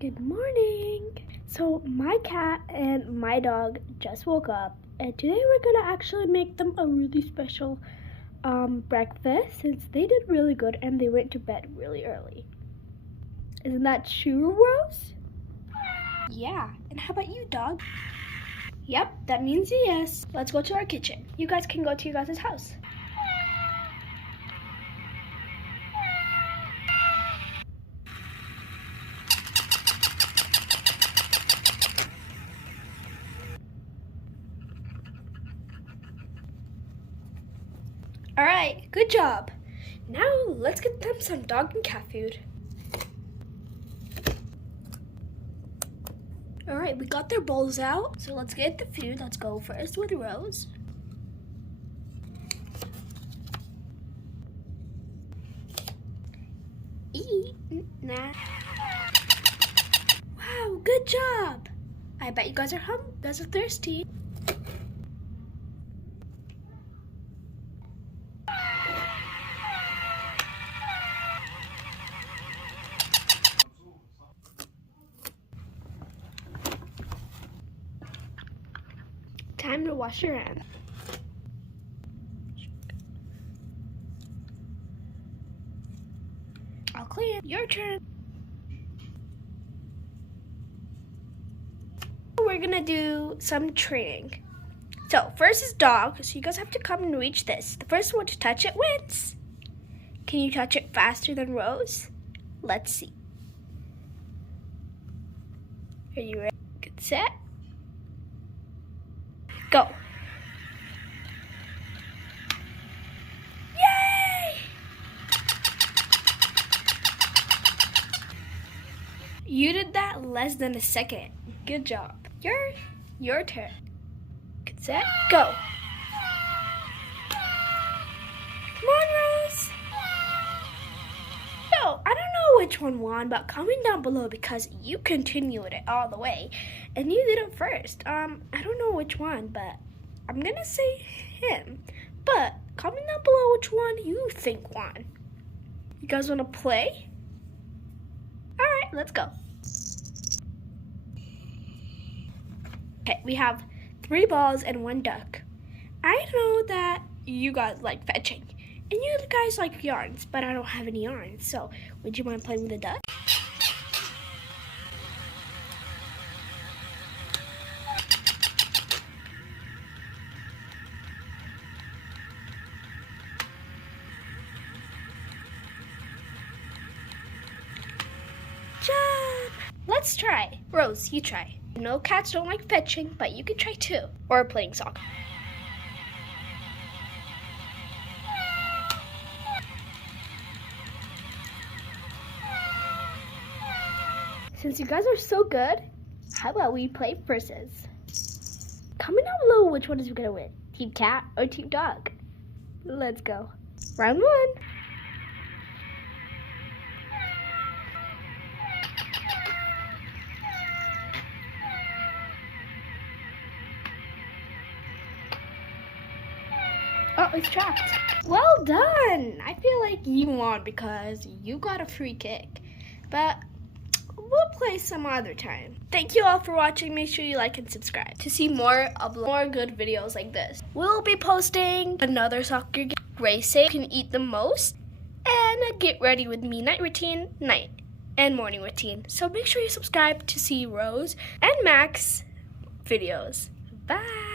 Good morning. So my cat and my dog just woke up, and today we're gonna actually make them a really special breakfast since they did really good and they went to bed really early. Isn't that true, Rose? Yeah. And how about you, dog? Yep, that means yes. Let's go to our kitchen. You guys can go to your guys' house. All right, good job. Now let's get them some dog and cat food. All right, we got their bowls out, so let's get the food. Let's go first with Rose. Eat. Nah. Wow, good job. I bet you guys are thirsty. Time to wash your hands. I'll clean. Your turn. We're gonna do some training. So first is dog, so you guys have to come and reach this. The first one to touch it wins. Can you touch it faster than Rose? Let's see. Are you ready? Get set. Go. Yay! You did that less than a second. Good job. Your turn. Get set, go. Come on, Rose. So, I don't know which one won, but comment down below because you continued it all the way and you did it first. I don't know which one, but I'm gonna say him. But comment down below which one you think won. You guys wanna play? Alright, let's go. Okay, we have 3 balls and 1 duck. I know that you guys like fetching. And you guys like yarns, but I don't have any yarns. So, would you mind playing with the duck? Job! Let's try. Rose, you try. No, cats don't like fetching, but you can try too. Or playing soccer. Since you guys are so good, how about we play versus? Comment down below which one is gonna win, Team Cat or Team Dog. Let's go. Round 1. Oh, it's trapped. Well done. I feel like you won because you got a free kick. But we'll play some other time. Thank you all for watching. Make sure you like and subscribe to see more good videos like this. We'll be posting another soccer game, racing, you can eat the most, and get ready with me night routine, night and morning routine. So make sure you subscribe to see Rose and Max videos. Bye.